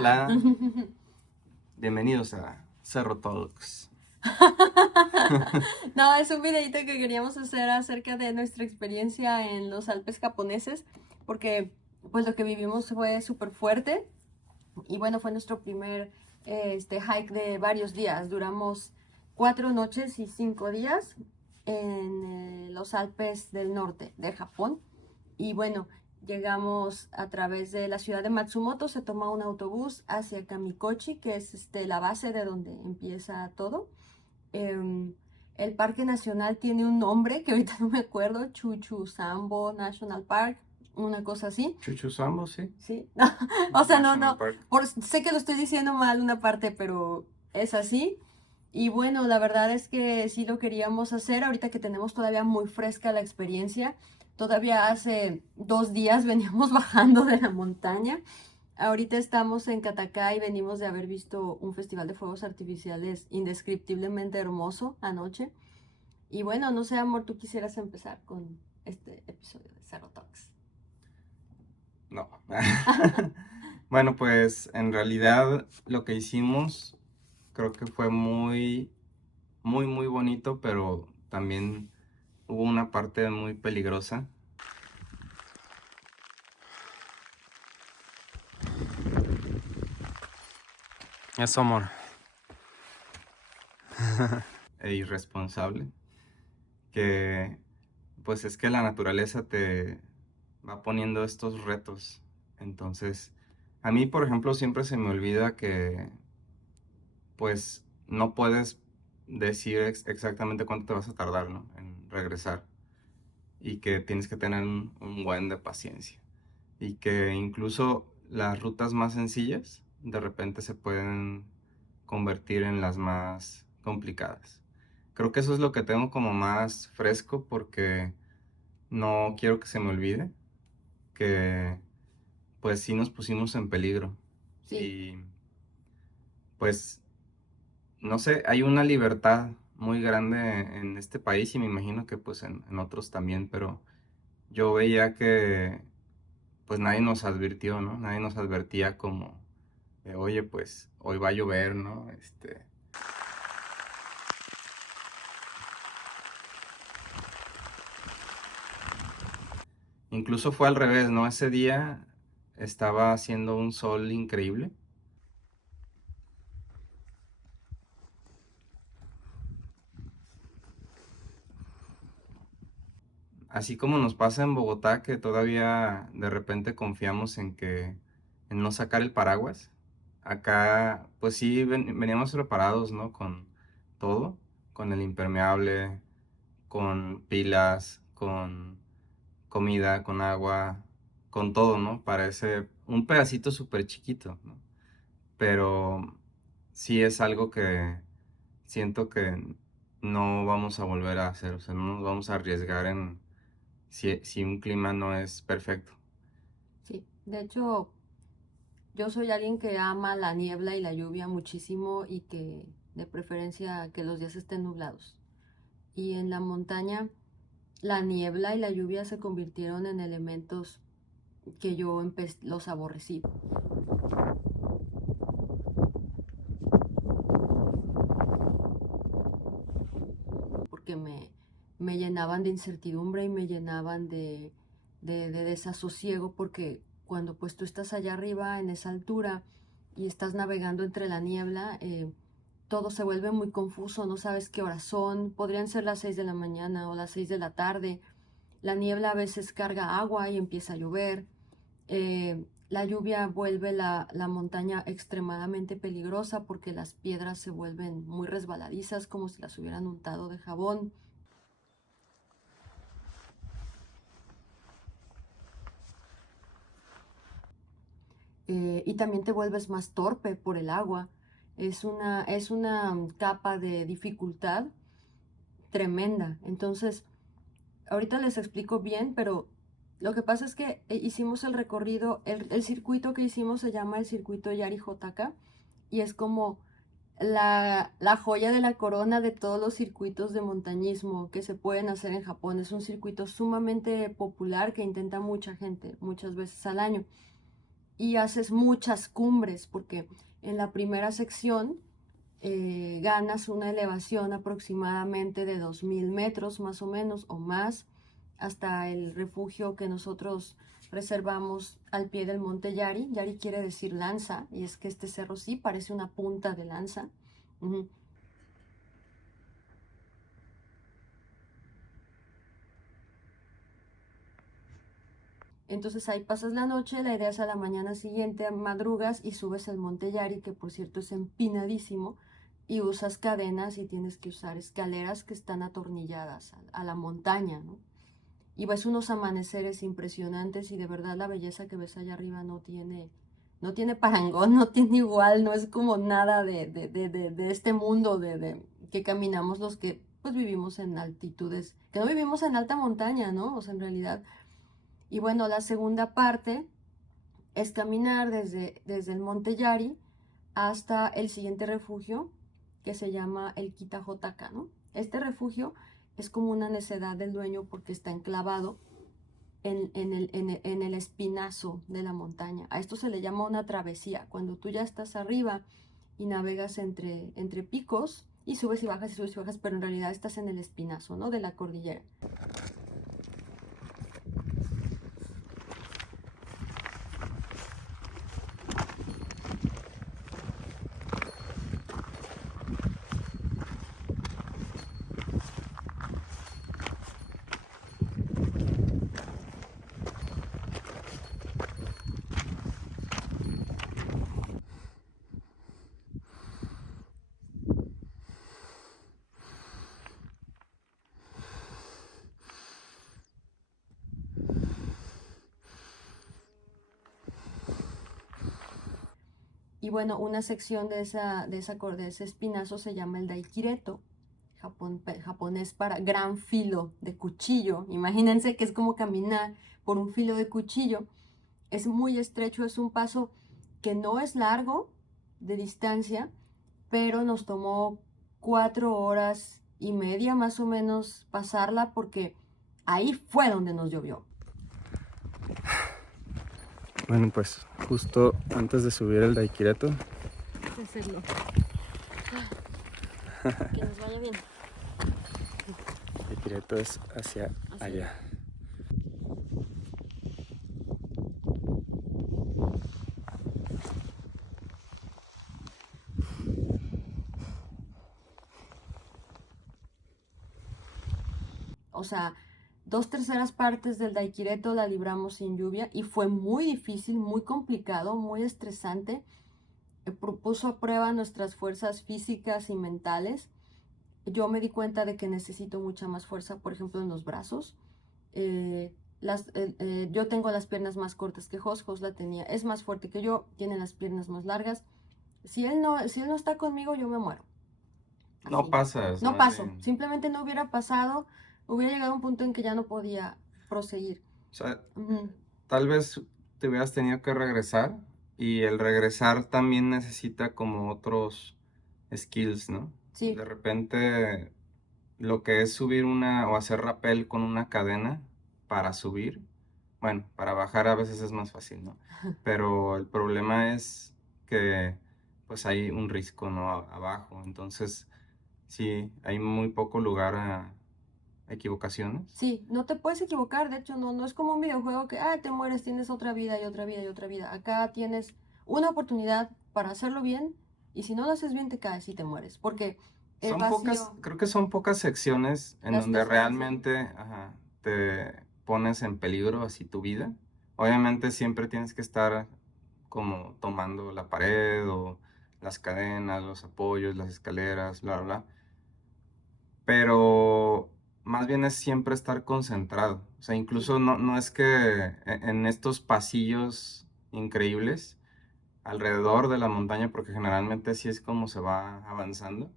Hola, bienvenidos a Cerro Talks. No, es un videito que queríamos hacer acerca de nuestra experiencia en los Alpes japoneses, porque pues lo que vivimos fue súper fuerte y bueno, fue nuestro primer hike de varios días. Duramos 4 noches y 5 días en los Alpes del norte de Japón y bueno, llegamos a través de la ciudad de Matsumoto, se toma un autobús hacia Kamikochi, que es la base de donde empieza todo. Eh, el Parque Nacional tiene un nombre que ahorita no me acuerdo, Chuchusambo National Park, una cosa así. Chuchuzambo, sí. Sí, o sea, no, National no, Park. sé que lo estoy diciendo mal una parte, pero es así. Y bueno, la verdad es que sí lo queríamos hacer ahorita que tenemos todavía muy fresca la experiencia. Todavía hace 2 días veníamos bajando de la montaña. Ahorita estamos en Catacá y venimos de haber visto un festival de fuegos artificiales indescriptiblemente hermoso anoche. Y bueno, no sé, amor, tú quisieras empezar con este episodio de Cerro Talks. No. Bueno, pues en realidad lo que hicimos creo que fue muy bonito, pero también hubo una parte muy peligrosa. Eso, amor. E irresponsable. Que pues es que la naturaleza te va poniendo estos retos. Entonces, a mí, por ejemplo, siempre se me olvida que pues no puedes decir exactamente cuánto te vas a tardar, ¿no? En regresar. Y que tienes que tener un buen de paciencia. Y que incluso las rutas más sencillas de repente se pueden convertir en las más complicadas. Creo que eso es lo que tengo como más fresco porque no quiero que se me olvide que pues sí nos pusimos en peligro. Sí. Y pues no sé, hay una libertad muy grande en este país y me imagino que pues en otros también, pero yo veía que pues nadie nos advirtió, ¿no? Nadie nos advertía como de, oye, pues hoy va a llover, ¿no? Incluso fue al revés, ¿no? Ese día estaba haciendo un sol increíble. Así como nos pasa en Bogotá, que todavía de repente confiamos en no sacar el paraguas. Acá, pues sí, veníamos preparados, ¿no? Con todo, con el impermeable, con pilas, con comida, con agua, con todo, ¿no? Parece un pedacito súper chiquito, ¿no? Pero sí es algo que siento que no vamos a volver a hacer, o sea, no nos vamos a arriesgar si un clima no es perfecto. Sí, de hecho, yo soy alguien que ama la niebla y la lluvia muchísimo y que de preferencia que los días estén nublados. Y en la montaña, la niebla y la lluvia se convirtieron en elementos que yo los aborrecí. Porque me llenaban de incertidumbre y me llenaban de desasosiego porque cuando pues tú estás allá arriba en esa altura y estás navegando entre la niebla, todo se vuelve muy confuso, no sabes qué horas son, podrían ser las 6 de la mañana o las 6 de la tarde, la niebla a veces carga agua y empieza a llover, la lluvia vuelve la montaña extremadamente peligrosa porque las piedras se vuelven muy resbaladizas como si las hubieran untado de jabón. Y también te vuelves más torpe por el agua. Es una capa de dificultad tremenda. Entonces, ahorita les explico bien, pero lo que pasa es que hicimos el recorrido, el circuito que hicimos se llama el circuito Yari Jotaka y es como la joya de la corona de todos los circuitos de montañismo que se pueden hacer en Japón. Es un circuito sumamente popular que intenta mucha gente, muchas veces al año. y haces muchas cumbres, porque en la primera sección ganas una elevación aproximadamente de 2000 metros más o menos o más hasta el refugio que nosotros reservamos al pie del monte Yari. Yari quiere decir lanza, y es que este cerro sí parece una punta de lanza. Uh-huh. Entonces ahí pasas la noche, la idea es a la mañana siguiente madrugas y subes el monte Yari, que por cierto es empinadísimo, y usas cadenas y tienes que usar escaleras que están atornilladas a la montaña, ¿no? Y ves unos amaneceres impresionantes y de verdad la belleza que ves allá arriba no tiene parangón, no tiene igual, no es como nada de este mundo que caminamos los que pues vivimos en altitudes, que no vivimos en alta montaña, ¿no? O sea, en realidad. Y bueno, la segunda parte es caminar desde el monte Yari hasta el siguiente refugio que se llama el Kitajotaka, ¿no? Este refugio es como una necedad del dueño porque está enclavado en el espinazo de la montaña. A esto se le llama una travesía, cuando tú ya estás arriba y navegas entre picos y subes y bajas, pero en realidad estás en el espinazo, ¿no? De la cordillera. Y bueno, una sección de ese espinazo se llama el daikireto, japonés para gran filo de cuchillo. Imagínense que es como caminar por un filo de cuchillo. Es muy estrecho, es un paso que no es largo de distancia, pero nos tomó 4 horas y media más o menos pasarla porque ahí fue donde nos llovió. Bueno, pues justo antes de subir el daikireto. Hacerlo. Que nos vaya bien. El daikireto es hacia allá. O sea, 2/3 del daikireto la libramos sin lluvia y fue muy difícil, muy complicado, muy estresante. Puso a prueba nuestras fuerzas físicas y mentales. Yo me di cuenta de que necesito mucha más fuerza, por ejemplo, en los brazos. Yo tengo las piernas más cortas que Jos la tenía, es más fuerte que yo, tiene las piernas más largas. Si él no está conmigo, yo me muero. Así. No pasas. No paso, simplemente no hubiera pasado, hubiera llegado a un punto en que ya no podía proseguir. O sea, tal vez te hubieras tenido que regresar, y el regresar también necesita como otros skills, ¿no? Sí. De repente, lo que es subir o hacer rappel con una cadena para subir, bueno, para bajar a veces es más fácil, ¿no? Pero el problema es que pues hay un risco, ¿no? Abajo, entonces sí, hay muy poco lugar a equivocaciones. Sí, no te puedes equivocar, de hecho no es como un videojuego que te mueres, tienes otra vida y otra vida y otra vida. Acá tienes una oportunidad para hacerlo bien y si no lo haces bien te caes y te mueres, porque el vacío... Creo que son pocas secciones en donde realmente te pones en peligro así tu vida. Obviamente siempre tienes que estar como tomando la pared o las cadenas, los apoyos, las escaleras, bla, bla, bla. Pero más bien es siempre estar concentrado. O sea, incluso no es que en estos pasillos increíbles alrededor de la montaña, porque generalmente así es como se va avanzando.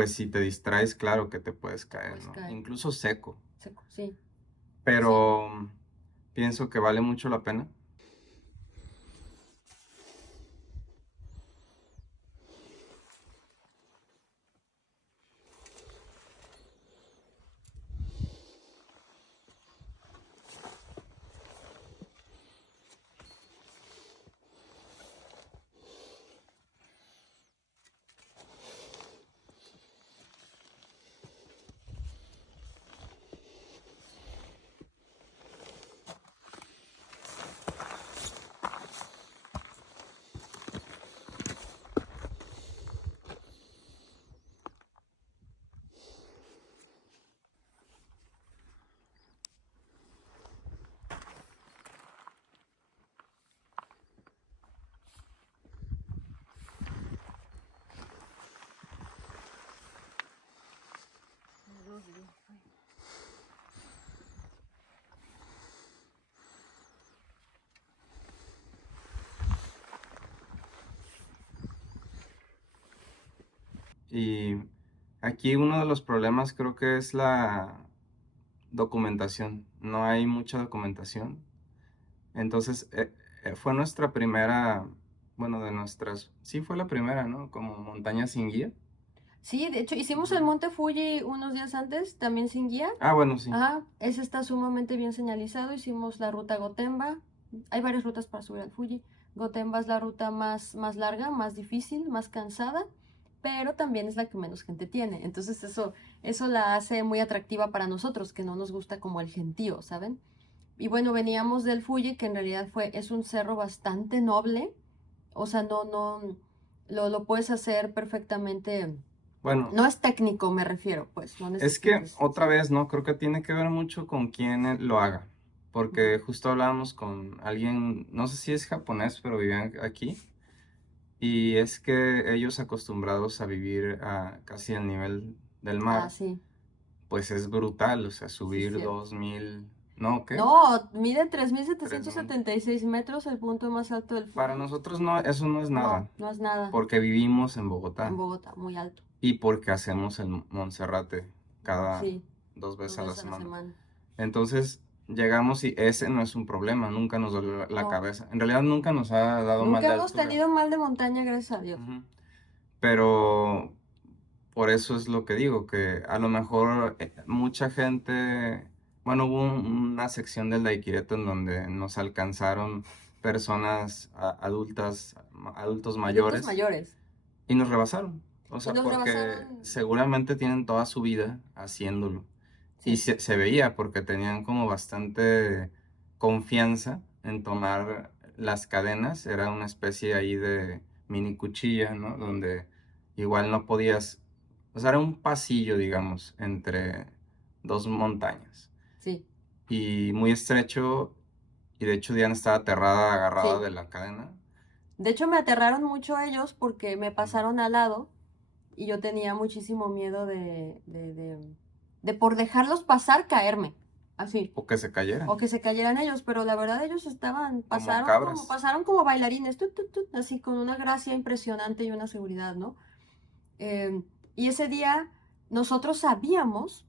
pues si te distraes, claro que te puedes caer, Puedes ¿no? caer. Incluso seco. Seco, sí. Pero pienso que vale mucho la pena. Y aquí uno de los problemas creo que es la documentación. No hay mucha documentación. Entonces, fue nuestra primera, bueno, de nuestras, sí fue la primera, ¿no? Como montaña sin guía. Sí, de hecho, hicimos el Ujú. Monte Fuji unos días antes, también sin guía. Ah, bueno, sí. Ajá, ese está sumamente bien señalizado. Hicimos la ruta Gotemba. Hay varias rutas para subir al Fuji. Gotemba es la ruta más larga, más difícil, más cansada, pero también es la que menos gente tiene. Entonces eso la hace muy atractiva para nosotros, que no nos gusta como el gentío, ¿saben? Y bueno, veníamos del Fuji, que en realidad es un cerro bastante noble. O sea, no, lo puedes hacer perfectamente. Bueno, No es técnico, me refiero, pues, no es que necesitas, otra sí. vez, ¿no? Creo que tiene que ver mucho con quién lo haga. Ujú. Porque justo hablábamos con alguien, no sé si es japonés, pero vivían aquí. Y es que ellos acostumbrados a vivir casi al nivel del Ah, mar, sí, pues es brutal, o sea, sí, es subir cierto. 2000, ¿no? ¿Qué? No, mide tres mil setecientos 3000. setenta y seis metros, el punto más alto del Para Fuji. nosotros no, eso no es No, nada, no es nada. porque vivimos en En Bogotá Bogotá, muy alto. y porque hacemos el Monserrate cada Sí, 2 veces dos a la veces a la semana. semana. Entonces llegamos y ese no es un problema, nunca nos dolió la No, cabeza. En realidad nunca nos ha dado mal nunca de hemos altura. tenido mal de montaña, gracias a Dios. Ujú. Pero por eso es lo que digo, que a lo mejor mucha gente, bueno, hubo una sección del Daiquireto en donde nos alcanzaron personas adultas, adultos Adultos mayores mayores. y nos rebasaron. O Y sea, nos porque rebasaron, seguramente tienen toda su vida haciéndolo. Y sí, se veía porque tenían como bastante confianza en tomar las cadenas. Era una especie ahí de mini cuchilla, ¿no? Donde igual no podías, o sea, era un pasillo, digamos, entre dos montañas. sí, Y muy estrecho, y de hecho Diana estaba aterrada, agarrada sí. de la cadena. De hecho, me aterraron mucho ellos porque me Ujú. pasaron al lado y yo tenía muchísimo miedo de por dejarlos pasar, caerme. Así. O que se cayeran, O que se cayeran ellos, pero la verdad ellos como cabras. pasaron como bailarines, tut, tut, tut, así con una gracia impresionante y una seguridad, ¿no? Eh, y ese día nosotros sabíamos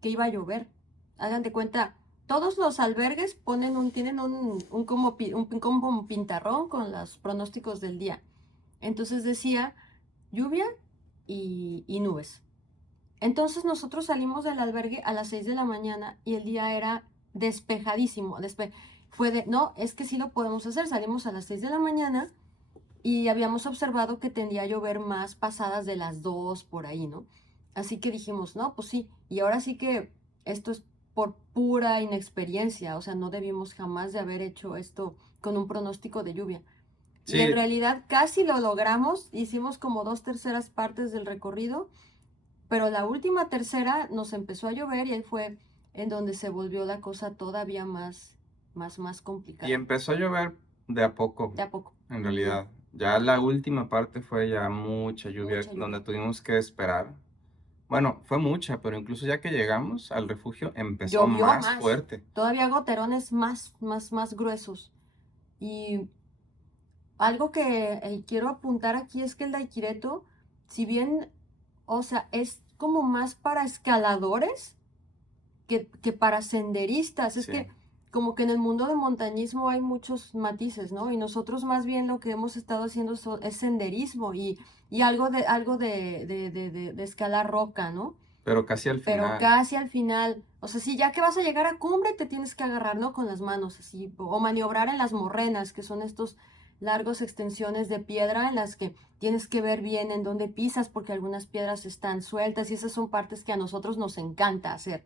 que iba a llover. Hagan de cuenta, todos los albergues tienen un como pintarrón con los pronósticos del día. Entonces decía lluvia y nubes. Entonces nosotros salimos del albergue a las 6 de la mañana y el día era despejadísimo. No, es que sí lo podemos hacer. Salimos a las 6 de la mañana y habíamos observado que tendía a llover más pasadas de las 2 por ahí, ¿no? Así que dijimos, no, pues sí. Y ahora sí que esto es por pura inexperiencia. O sea, no debimos jamás de haber hecho esto con un pronóstico de lluvia. Y en Sí, realidad casi lo logramos. Hicimos como 2/3 partes del recorrido, pero la última tercera nos empezó a llover y ahí fue en donde se volvió la cosa todavía más y complicada. empezó a llover de a poco, De a poco. en Ujú. realidad. Ya la última parte fue ya mucha lluvia, Mucha donde lluvia. tuvimos que esperar. Bueno, fue mucha, pero incluso ya que llegamos al refugio empezó Llovió más más. fuerte. Todavía goterones más gruesos. Y algo que quiero apuntar aquí es que el daiquireto, si bien o sea, es como más para escaladores que para senderistas. Es Sí. que como que en el mundo de montañismo hay muchos matices, ¿no? Y nosotros más bien lo que hemos estado haciendo es senderismo y algo de escalar roca, ¿no? Pero casi al Pero final. casi al final, o sea, sí, ya que vas a llegar a cumbre, te tienes que agarrar, ¿no? Con las manos, así, o maniobrar en las morrenas, que son estos largos extensiones de piedra en las que tienes que ver bien en dónde pisas, porque algunas piedras están sueltas y esas son partes que a nosotros nos encanta hacer.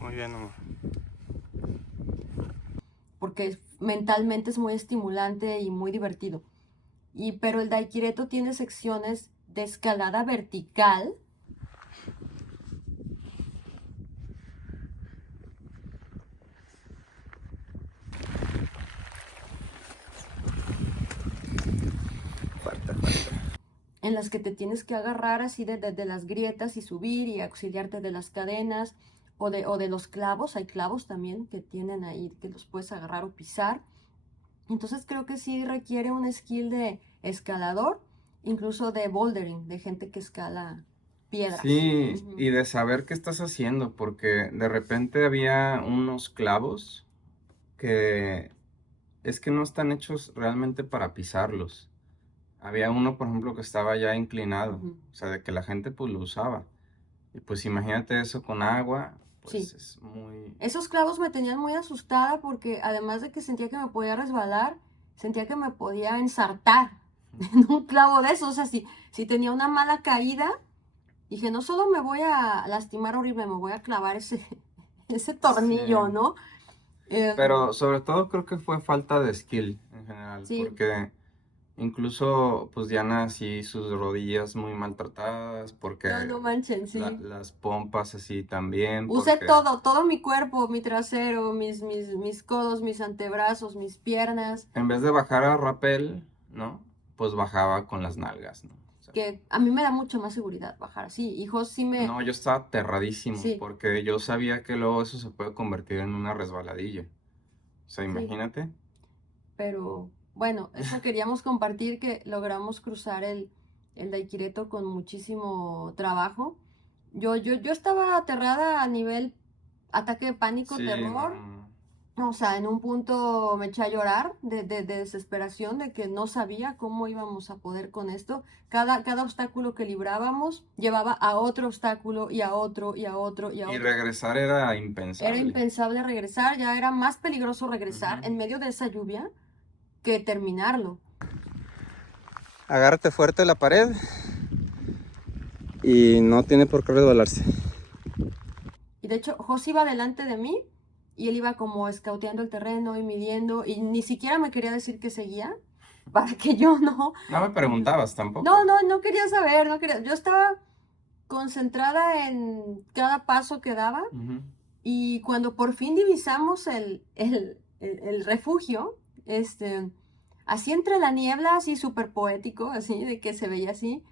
Muy bien, amor. Porque mentalmente es muy estimulante y muy divertido. Pero el Daikireto tiene secciones de escalada vertical. En las que te tienes que agarrar así de las grietas y subir y auxiliarte de las cadenas o de los clavos. Hay clavos también que tienen ahí que los puedes agarrar o pisar. Entonces creo que sí requiere un skill de escalador, incluso de bouldering, de gente que escala piedras. Sí, y de saber qué estás haciendo, porque de repente había unos clavos que es que no están hechos realmente para pisarlos. Había uno, por ejemplo, que estaba ya inclinado, o sea, de que la gente pues lo usaba. Y pues imagínate eso con agua, pues Sí. es muy... Esos clavos me tenían muy asustada porque además de que sentía que me podía resbalar, sentía que me podía ensartar en un clavo de esos. O sea, si tenía una mala caída, dije, no solo me voy a lastimar horrible, me voy a clavar ese tornillo, Sí. ¿no? Pero sobre todo creo que fue falta de skill en general, Sí. porque incluso pues Diana así sus rodillas muy maltratadas, porque No manchen, sí. las pompas así también, Usé porque todo mi cuerpo, mi trasero, mis codos, mis antebrazos, mis piernas, en vez de bajar a rappel, ¿no? Pues bajaba con las nalgas, ¿no? O sea, que a mí me da mucha más seguridad bajar así. Hijos, sí no, yo estaba aterradísimo, Sí. porque yo sabía que luego eso se puede convertir en una resbaladilla. O sea, Sí. imagínate. Pero bueno, eso queríamos compartir que logramos cruzar el Daikireto con muchísimo trabajo. Yo estaba aterrada a nivel ataque de pánico, Sí, terror. no. O sea, en un punto me eché a llorar de desesperación, de que no sabía cómo íbamos a poder con esto. Cada obstáculo que librábamos llevaba a otro obstáculo y a otro y a otro y a Y otro. regresar era Era impensable. impensable regresar, ya era más peligroso regresar Ujú. en medio de esa lluvia que terminarlo. Agárrate fuerte la pared y no tiene por qué resbalarse. Y de hecho, José iba delante de mí y él iba como escauteando el terreno y midiendo y ni siquiera me quería decir que seguía para que yo no... No me preguntabas tampoco. No quería saber, no quería... Yo estaba concentrada en cada paso que daba Ujú. y cuando por fin divisamos el refugio, así entre la niebla, así súper poético, así de que se veía así,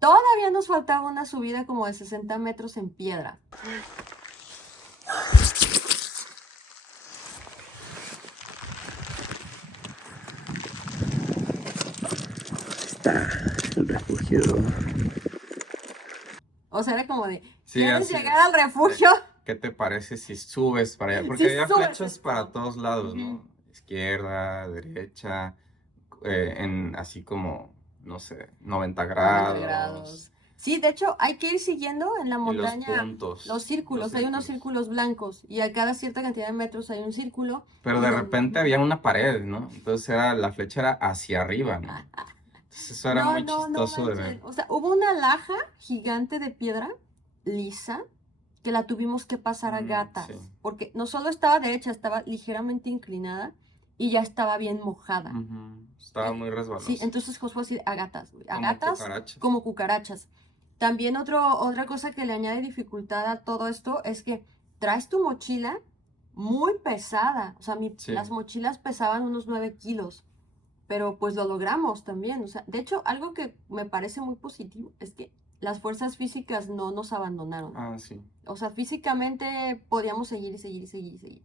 todavía nos faltaba una subida como de 60 metros en piedra. refugio. O sea, era como de, Sí, ¿quieres así llegar al refugio? ¿qué te parece si subes para allá? Porque Sí, había subes flechas esto. para todos lados, Ujú. ¿no? Izquierda, derecha, así como, no sé, 90 90 grados. grados. Sí, de hecho, hay que ir siguiendo en la Y los montaña los puntos, los círculos. Hay unos círculos. círculos blancos y a cada cierta cantidad de metros hay un círculo. Pero Y de lo... repente Ujú. había una pared, ¿no? Entonces la flecha era hacia arriba, ¿no? Entonces eso era No, muy no, no chistoso de manches. ver. O sea, hubo una laja gigante de piedra lisa que la tuvimos que pasar a Sí. gatas. Porque no solo estaba derecha, estaba ligeramente inclinada y ya estaba bien mojada. Ujú. Estaba Y muy sí, resbalosa. entonces Josué así, a gatas, güey, a Como gatas cucarachas. como cucarachas. También otra cosa que le añade dificultad a todo esto es que traes tu mochila muy pesada. O sea, Sí. las mochilas pesaban unos 9 kilos, pero pues lo logramos también. O sea, de hecho, algo que me parece muy positivo es que las fuerzas físicas no nos abandonaron. Ah, sí. O sea, físicamente podíamos seguir y seguir y seguir y seguir,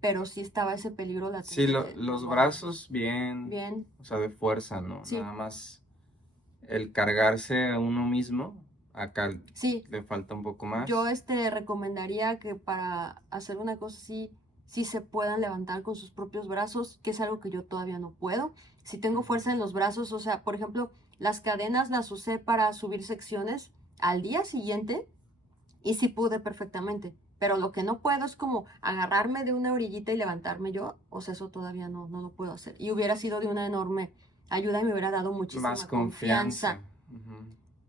pero sí estaba ese peligro Sí, latente de los nos vamos. brazos bien, Bien, o sea, de fuerza, ¿no? sí. Nada más el cargarse a uno mismo, acá Sí, le falta un poco yo más. recomendaría que para hacer una cosa así, sí se puedan levantar con sus propios brazos, que es algo que yo todavía no puedo. Si tengo fuerza en los brazos, o sea, por ejemplo, las cadenas las usé para subir secciones al día siguiente y sí pude perfectamente. Pero lo que no puedo es como agarrarme de una orillita y levantarme yo, o sea, eso todavía no lo puedo hacer. Y hubiera sido de una enorme ayuda y me hubiera dado Más muchísima confianza. confianza. Ujú.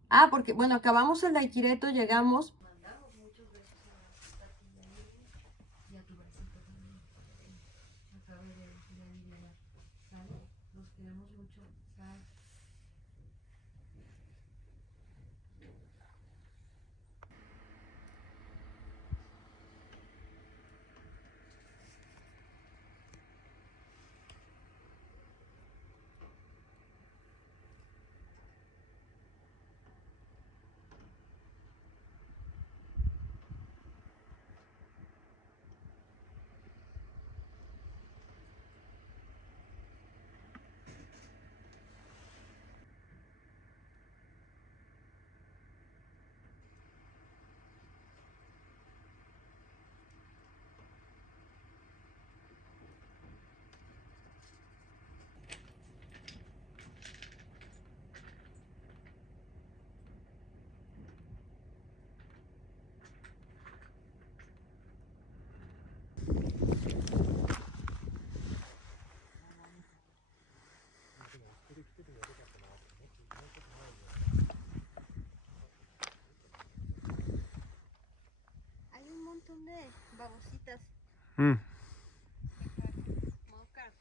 Ah, porque bueno, acabamos el Daiquireto, llegamos. Hay un montón de babositas. Mm. Moca.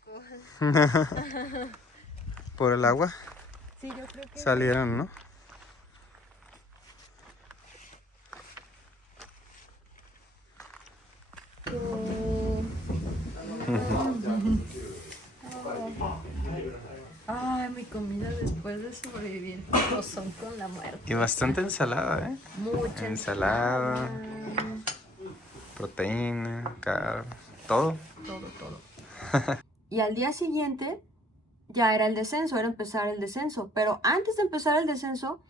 Por el agua Sí, yo creo que salieron, ¿no? ay, mi comida después de sobrevivir son con la muerte. Y bastante ensalada, ¿eh? Mucha Ensalada, proteína, carne, todo. todo. Y al día siguiente ya era el descenso, era empezar el descenso. Pero antes de empezar el descenso,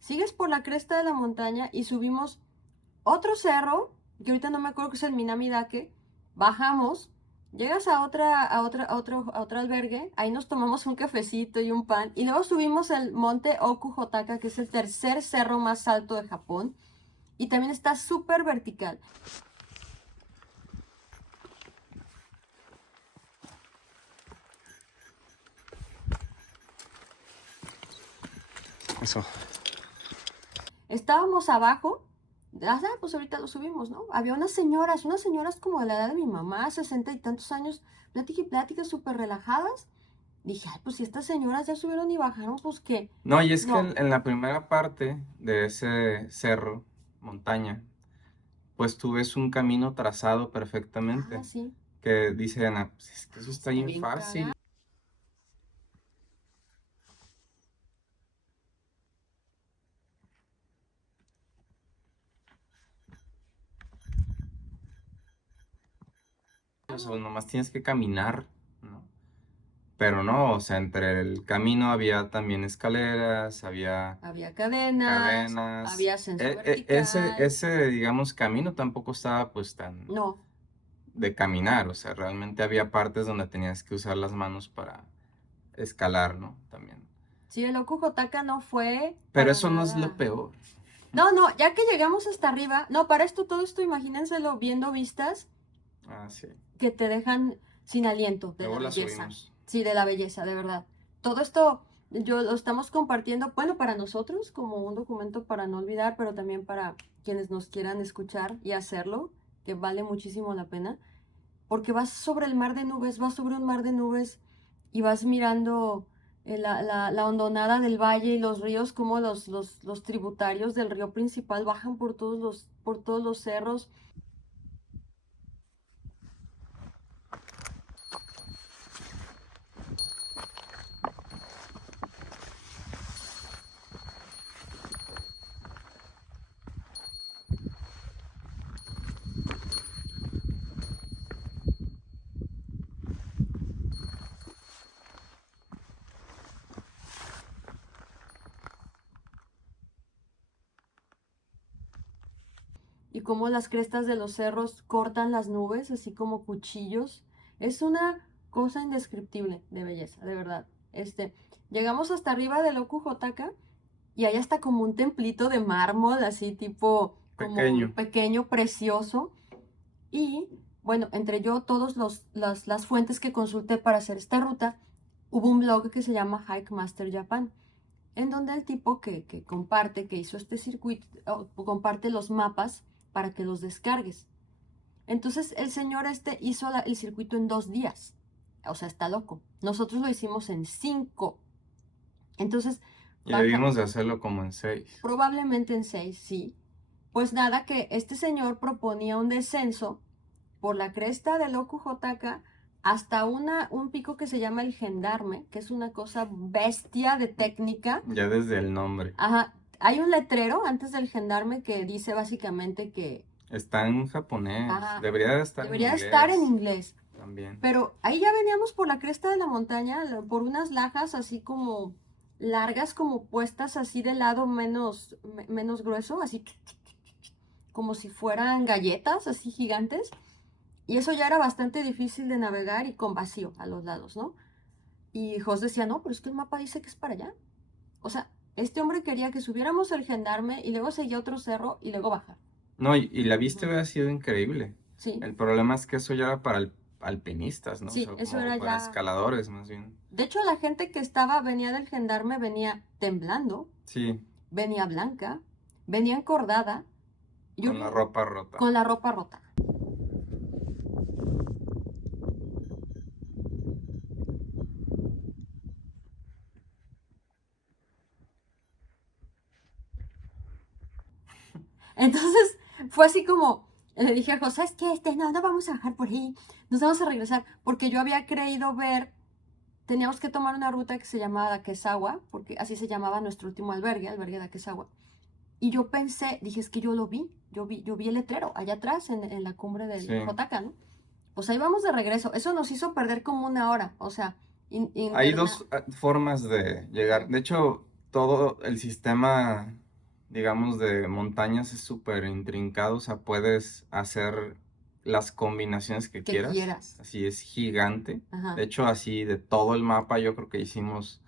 sigues por la cresta de la montaña y subimos otro cerro, que ahorita no me acuerdo que es el Minami Dake. Bajamos, llegas a otro albergue, ahí nos tomamos un cafecito y un pan, y luego subimos el monte Okuhotaka, que es el tercer cerro más alto de Japón, y también está súper vertical. Eso. Estábamos abajo, pues ahorita lo subimos, ¿no? Había unas señoras como de la edad de mi mamá, 60 y tantos años, plática y plática súper relajadas. Dije, ay, pues si estas señoras ya subieron y bajaron, pues qué. No, y es que No. en la primera parte de ese cerro, montaña, pues tú ves un camino trazado perfectamente. Sí. Que dice Ana, pues es que eso está Está bien bien fácil. cagado. O sea, nomás tienes que caminar, ¿no? pero no, o sea, entre el camino había también escaleras, había Había cadenas, cadenas. había ascenso vertical. Ese, digamos, camino tampoco estaba pues tan No, de caminar, o sea, realmente había partes donde tenías que usar las manos para escalar, ¿no? También. sí, el Okujotaka no fue Pero para eso no es lo nada. peor. No, no, ya que llegamos hasta arriba, no, para esto, todo esto, imagínenselo viendo vistas Ah, sí. que te dejan sin aliento de Luego la la belleza. subimos. Sí, de la belleza, de verdad. Todo esto yo lo estamos compartiendo, bueno, para nosotros como un documento para no olvidar, pero también para quienes nos quieran escuchar y hacerlo, que vale muchísimo la pena, porque vas sobre el mar de nubes, vas sobre un mar de nubes y vas mirando la hondonada del valle y los ríos, como los tributarios del río principal bajan por todos los cerros. Y cómo las crestas de los cerros cortan las nubes, así como cuchillos. Es una cosa indescriptible de belleza, de verdad. Llegamos hasta arriba del Okujotaka y ahí está como un templito de mármol, así tipo como Pequeño. pequeño, precioso. Y bueno, entre yo, las fuentes que consulté para hacer esta ruta, hubo un blog que se llama Hike Master Japan, en donde el tipo que comparte, que hizo este circuito, comparte los mapas para que los descargues. Entonces el señor hizo el circuito en 2 días. O sea, está loco. Nosotros lo hicimos en 5. Entonces, Y baja, debimos de hacerlo como en 6. probablemente en 6, sí. Pues nada, que este señor proponía un descenso por la cresta del Okujotaka hasta un pico que se llama el Gendarme, que es una cosa bestia de técnica. Ya desde el nombre. Ajá, hay un letrero antes del Gendarme que dice básicamente que Está en japonés. ajá, Debería de estar en debería estar en inglés inglés. también. Pero ahí ya veníamos por la cresta de la montaña, por unas lajas así como largas, como puestas así de lado menos grueso, así como si fueran galletas, así gigantes. Y eso ya era bastante difícil de navegar y con vacío a los lados, ¿no? Y Jos decía, no, pero es que el mapa dice que es para allá. O sea, este hombre quería que subiéramos el Gendarme y luego seguía otro cerro y luego bajar. No, y la vista Ujú. hubiera sido increíble. Sí, El problema es que eso ya era para alpinistas, ¿no? O sí, sea, eso como era para ya. escaladores más bien. De hecho, la gente que venía del Gendarme, venía temblando, Sí, venía blanca, venía encordada, con la ropa rota. con la ropa rota. Entonces fue así como, le dije a José, es que no vamos a bajar por ahí, nos vamos a regresar, porque yo había creído ver, teníamos que tomar una ruta que se llamaba Dakesawa, porque así se llamaba nuestro último albergue Dakesawa. Y yo pensé, dije, es que yo vi el letrero allá atrás en la cumbre del Sí. Jotaka, ¿no? Pues ahí vamos de regreso. Eso nos hizo perder como 1 hora, o sea, Hay dos formas de llegar. De hecho, todo el sistema, digamos, de montañas es súper intrincado. O sea, puedes hacer las combinaciones que que quieras. quieras. Así es gigante. Ajá. De hecho, así de todo el mapa, yo creo que hicimos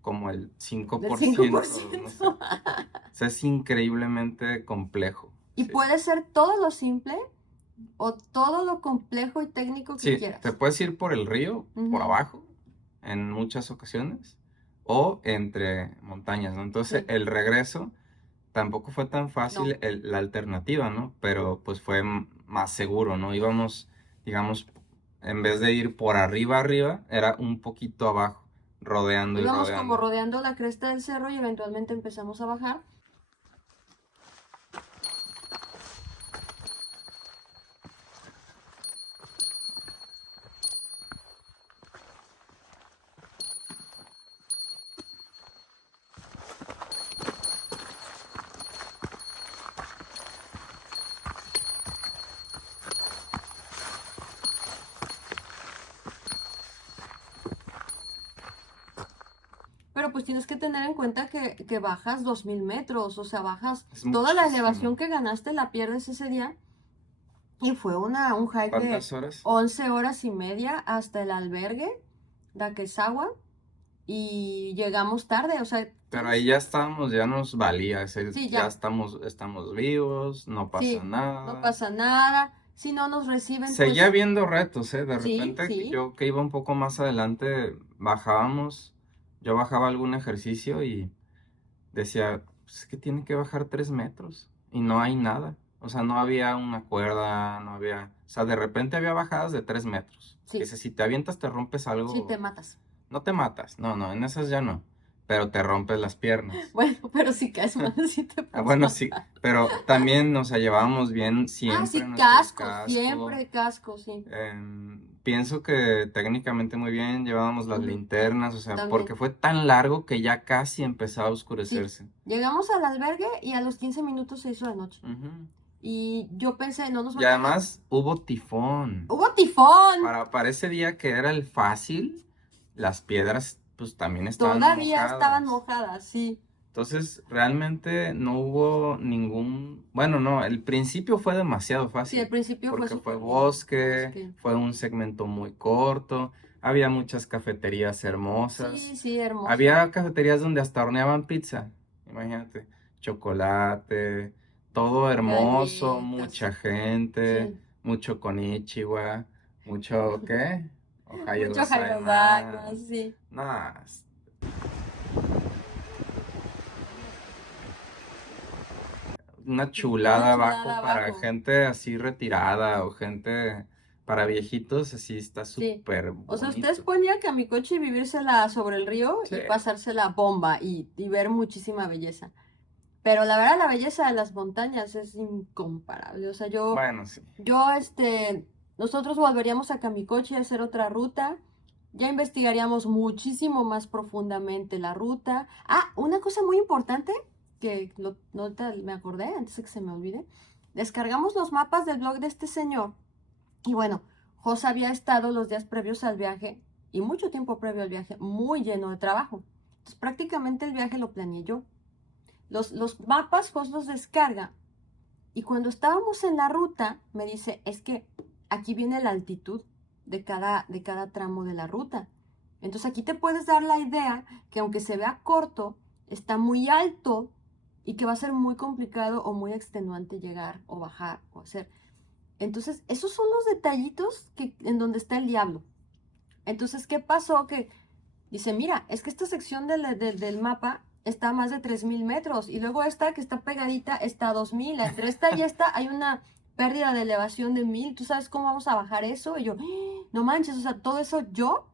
como el 5%. Del 5%. No sé. O sea, es increíblemente complejo. Y Sí. puede ser todo lo simple o todo lo complejo y técnico que Sí, quieras. te puedes ir por el río, por Ujú. abajo, en muchas ocasiones, o entre montañas, ¿no? Entonces, Sí. el regreso tampoco fue tan fácil No. la alternativa, ¿no? Pero pues fue más seguro, ¿no? Íbamos, digamos, en vez de ir por arriba, era un poquito abajo, rodeando y Íbamos como rodeando. rodeando la cresta del cerro y eventualmente empezamos a bajar. pero pues tienes que tener en cuenta que bajas 2000 metros, o sea, bajas Es toda la muchísimo. elevación que ganaste, la pierdes ese día. Y fue un hike de ¿Cuántas horas? 11 horas y media hasta el albergue de Akesawa y llegamos tarde, o sea, Pero ahí ya estábamos, ya nos valía, sí, ya ya, estamos vivos, no pasa sí, no nada. pasa nada. Si no nos reciben, Seguía pues habiendo retos, ¿eh? De sí, repente sí, yo que iba un poco más adelante, yo bajaba algún ejercicio y decía, pues es que tiene que bajar 3 metros y no hay nada. O sea, no había una cuerda, no había... O sea, de repente había bajadas de 3 metros. Que sí, dice, si te avientas te rompes sí te algo, matas. no te matas. No, no, en esas ya no. Pero te rompes las piernas. Bueno, pero si caes mal, sí te Ah, puedes bueno, sí, matar. pero también, o sea, llevábamos bien Ah, siempre sí, nuestro casco, casco. siempre casco, sí. Pienso que técnicamente muy bien, llevábamos las Ujú, linternas, o sea, también, porque fue tan largo que ya casi empezaba a sí. oscurecerse. Llegamos al albergue y a los 15 minutos se hizo de noche. Ujú. Y yo pensé, no nos Y va a tocar. además hubo tifón. ¡Hubo tifón! Para ese día que era el fácil, las piedras pues también estaban Todavía estaban mojadas. mojadas, sí. Entonces, realmente no hubo bueno, no, el principio fue demasiado Sí, al fácil, principio fue porque fue súper bien. bosque, fue un segmento muy corto, había muchas cafeterías Sí, hermosas, sí, hermoso. había cafeterías donde hasta horneaban pizza, imagínate, chocolate, todo hermoso, Galletas. mucha gente, Sí. mucho konnichiwa, mucho, ¿qué? Ohayo Mucho gozaimasu. gozaimasu, sí. Nada, una Una chulada abajo chulada para abajo. gente así retirada o gente para viejitos, así está Sí. súper O sea, ustedes bonito. pueden ir a Kamikochi y vivírsela sobre el río Sí, y pasársela bomba y ver muchísima belleza. Pero la verdad, la belleza de las montañas es incomparable. O sea, bueno, sí. nosotros volveríamos a Kamikochi a hacer otra ruta. Ya investigaríamos muchísimo más profundamente la ruta. Ah, una cosa muy importante que no ahorita me acordé antes de que se me olvide. Descargamos los mapas del blog de este señor. Y bueno, Jos había estado los días previos al viaje y mucho tiempo previo al viaje muy lleno de trabajo. Entonces prácticamente el viaje lo planeé yo. Los mapas Jos los descarga y cuando estábamos en la ruta me dice, es que aquí viene la altitud de cada tramo de la ruta. Entonces aquí te puedes dar la idea que aunque se vea corto, está muy alto y que va a ser muy complicado o muy extenuante llegar o bajar o hacer. Entonces, esos son los detallitos en donde está el diablo. Entonces, ¿qué pasó? Que dice, mira, es que esta sección del mapa está a más de 3000 metros y luego esta que está pegadita está a 2000. Entre esta y esta hay una pérdida de elevación de 1000. ¿Tú sabes cómo vamos a bajar eso? Y yo, ¡ah! No manches, o sea, todo eso yo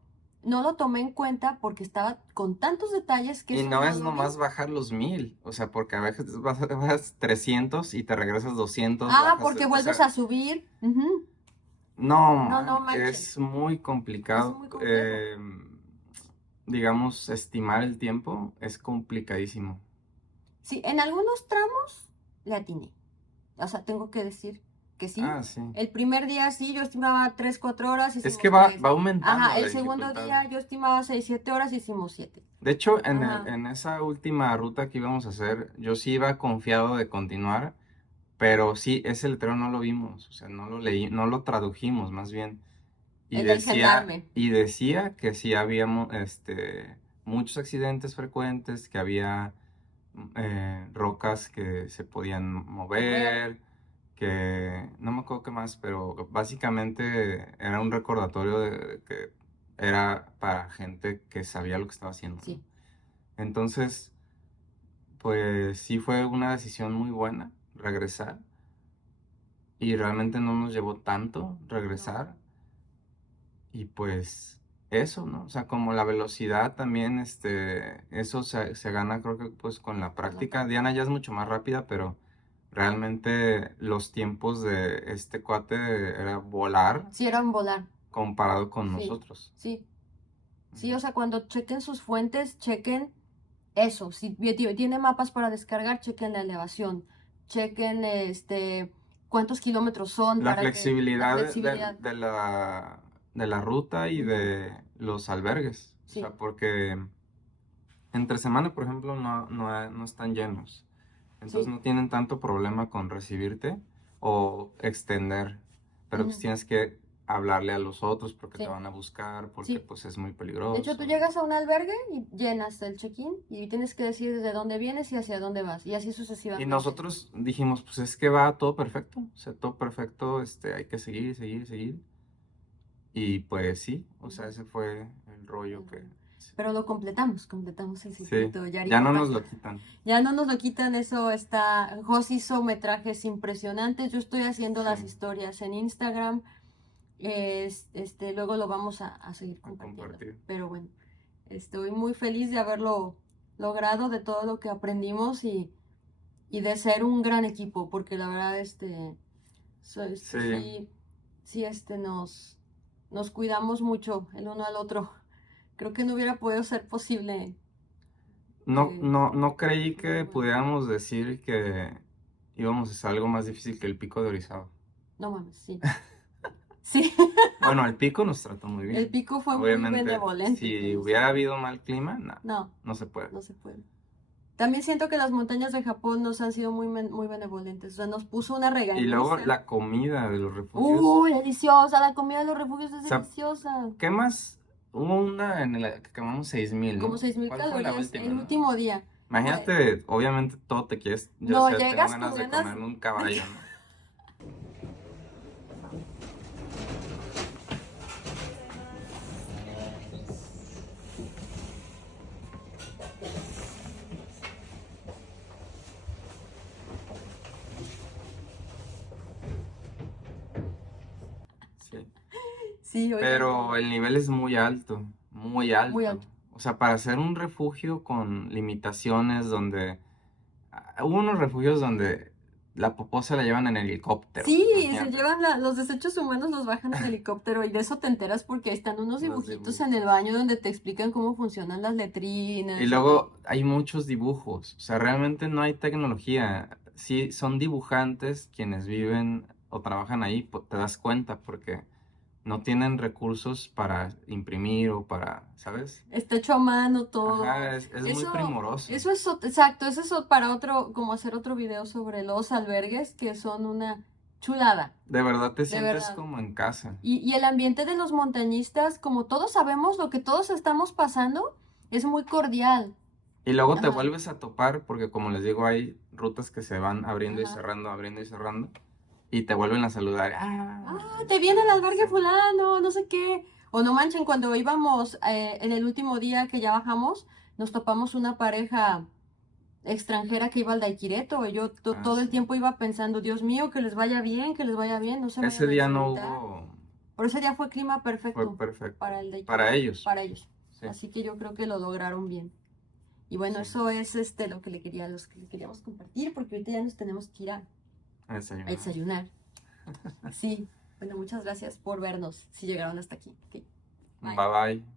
no lo tomé en cuenta porque estaba con tantos detalles que Y eso no no es lo vi. nomás bajar los 1000, o sea, porque a veces vas 300 y te regresas 200, Ah, bajas, porque o vuelves sea, a subir. Ujú. No, no no, manches. es muy Es complicado. muy complejo. Digamos, estimar el tiempo es complicadísimo. Sí, en algunos tramos le atiné. O sea, tengo que decir que sí. Ah, sí. El primer día sí, yo estimaba 3 4 horas, Es que hicimos va 3. aumentando Ajá, la el segundo dificultad. día yo estimaba 6 7 horas, hicimos 7. De hecho, Ajá, en esa última ruta que íbamos a hacer, yo sí iba confiado de continuar, pero sí, ese letrero no lo vimos, o sea, no lo leí, no lo tradujimos más bien. el del gendarme. Y decía que sí había muchos accidentes frecuentes, que había rocas que se podían Mover. mover, que no me acuerdo qué más, pero básicamente era un recordatorio de que era para gente que sabía lo que estaba haciendo, ¿no? Sí. Entonces, pues sí fue una decisión muy buena regresar y realmente no nos llevó tanto regresar y pues eso, ¿no? O sea, como la velocidad también, eso se gana creo que pues con la práctica. Diana ya es mucho más rápida, pero realmente los tiempos de este cuate era volar Sí, era un volar. comparado con Sí, nosotros. sí. Sí, o sea, cuando chequen sus fuentes, chequen eso. Si tiene mapas para descargar, chequen la elevación. Chequen cuántos kilómetros son La para que la flexibilidad flexibilidad. de la ruta y Ujú, de los albergues. O sí. sea, porque Entre semana, por ejemplo, no están llenos. Entonces Sí. no tienen tanto problema con recibirte o extender. Pero pues Ujú. tienes que hablarle a los otros porque te Sí. van a buscar, porque Sí. pues es muy De hecho, tú peligroso. llegas a un albergue y llenas el check-in y tienes que decir desde dónde vienes y hacia dónde vas, y así Y sucesivamente. nosotros dijimos, pues es que va todo perfecto, o sea, todo perfecto, hay que seguir, seguir, seguir. Y pues sí, o sea, Ujú. ese fue el rollo que... Pero lo completamos el Sí, circuito ya no Yaricapa. nos lo quitan. Ya no nos lo quitan, eso está. Jos hizo metrajes impresionantes. Yo estoy haciendo las Sí. historias en Instagram. Luego lo vamos a seguir A compartiendo. compartir. Pero bueno, estoy muy feliz de haberlo logrado, de todo lo que aprendimos y de ser un gran equipo, porque la verdad, Sí. sí, sí, nos cuidamos mucho el uno al otro. Creo que no hubiera podido ser posible. No creí que Bueno. pudiéramos decir que íbamos a hacer algo más difícil que el pico de Orizaba. No mames, sí. Sí, Bueno, el pico nos trató muy el bien. pico fue muy Obviamente, benevolente si con hubiera nosotros. habido mal clima, No, no se puede. no se puede. También siento que las montañas de Japón nos han sido muy benevolentes. O sea, nos puso una Y luego regañiza. la comida de los refugios. ¡Uy, deliciosa! La comida de los refugios es O sea, deliciosa. ¿qué más? Hubo una en la que quemamos 6,000, Como ¿no? 6,000 ¿Cuál fue la calorías última, el no? último día. Fue- Imagínate, obviamente todo te quieres. Yo No, sé, tengo llegas con ganas de ganas. comerme un caballo, ¿no? Sí. Sí, oigan. Pero el nivel es muy alto, muy alto. Muy alto. O sea, para hacer un refugio con limitaciones donde... Hubo unos refugios donde la popó se la llevan en helicóptero. Sí, se imagínate. llevan los desechos humanos, los bajan en helicóptero y de eso te enteras porque ahí están unos Los dibujitos dibujos. en el baño donde te explican cómo funcionan las letrinas. Y luego hay muchos dibujos, o sea, realmente no hay tecnología. Sí, son dibujantes quienes viven o trabajan ahí, te das cuenta porque no tienen recursos para imprimir o para, ¿sabes? Está hecho a mano todo. Ajá, es muy primoroso. Eso es, exacto, eso es para otro, como hacer otro video sobre los albergues que son una chulada. De verdad te De sientes verdad. como en casa. Y el ambiente de los montañistas, como todos sabemos lo que todos estamos pasando, es muy cordial. Y luego te Ajá. vuelves a topar porque como les digo, hay rutas que se van abriendo y Ajá. cerrando, abriendo y cerrando. Y te vuelven a saludar. Ah, te viene el albergue fulano, no sé qué. O no manchen, cuando íbamos en el último día que ya bajamos, nos topamos una pareja extranjera que iba al Daiquireto. Y yo todo el Sí. tiempo iba pensando, Dios mío, que les vaya bien, no se Ese vayan a día no accidentar. hubo, Pero ese día fue clima fue perfecto perfecto. para el Daiquireto. Para ellos. Para ellos. Sí. Así que yo creo que lo lograron bien. Y bueno, Sí. eso es lo que los que le queríamos compartir, porque ahorita ya nos tenemos que ir a Desayunar. desayunar. Sí, bueno, muchas gracias por vernos, si llegaron hasta aquí. Ok. Bye bye.